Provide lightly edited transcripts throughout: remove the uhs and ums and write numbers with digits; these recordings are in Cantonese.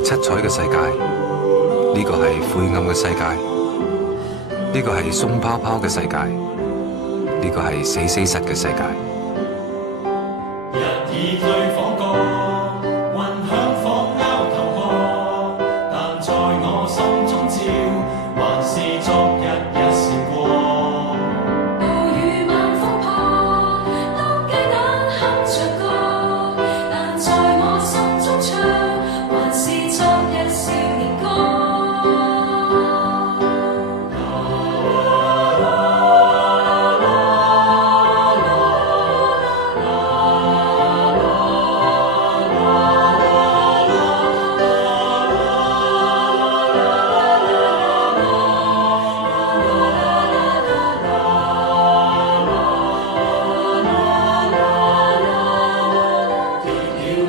係七彩嘅世界，呢個係灰暗嘅世界，呢個係鬆泡泡嘅世界，呢個係死死實嘅世界。日已退訪過，雲響火拗頭過，但在我心中照，還是昨日一笑過。暴雨晚風破，當雞蛋哼着歌，但在我心中唱，還是昨日少年歌。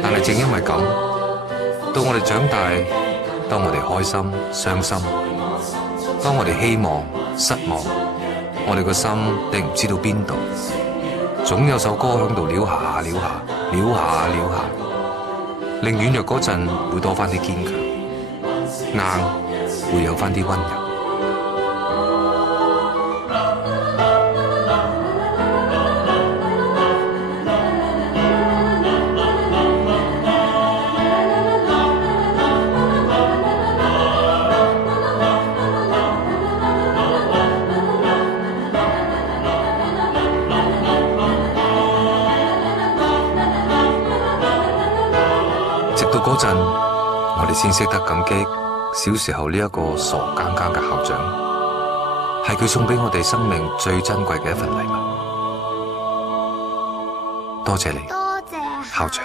但係正因為咁，到我哋長大，當我哋開心、傷心，當我哋希望、失望，我哋個心定唔知道邊度，總有首歌響度撩下撩下撩下撩下，令軟弱嗰陣會多翻啲堅強，硬會有翻啲溫柔。直到嗰陣，我哋先識得感激小時候呢一個傻更更嘅校長，係佢送俾我哋生命最珍貴嘅一份禮物。多謝你，多謝校長。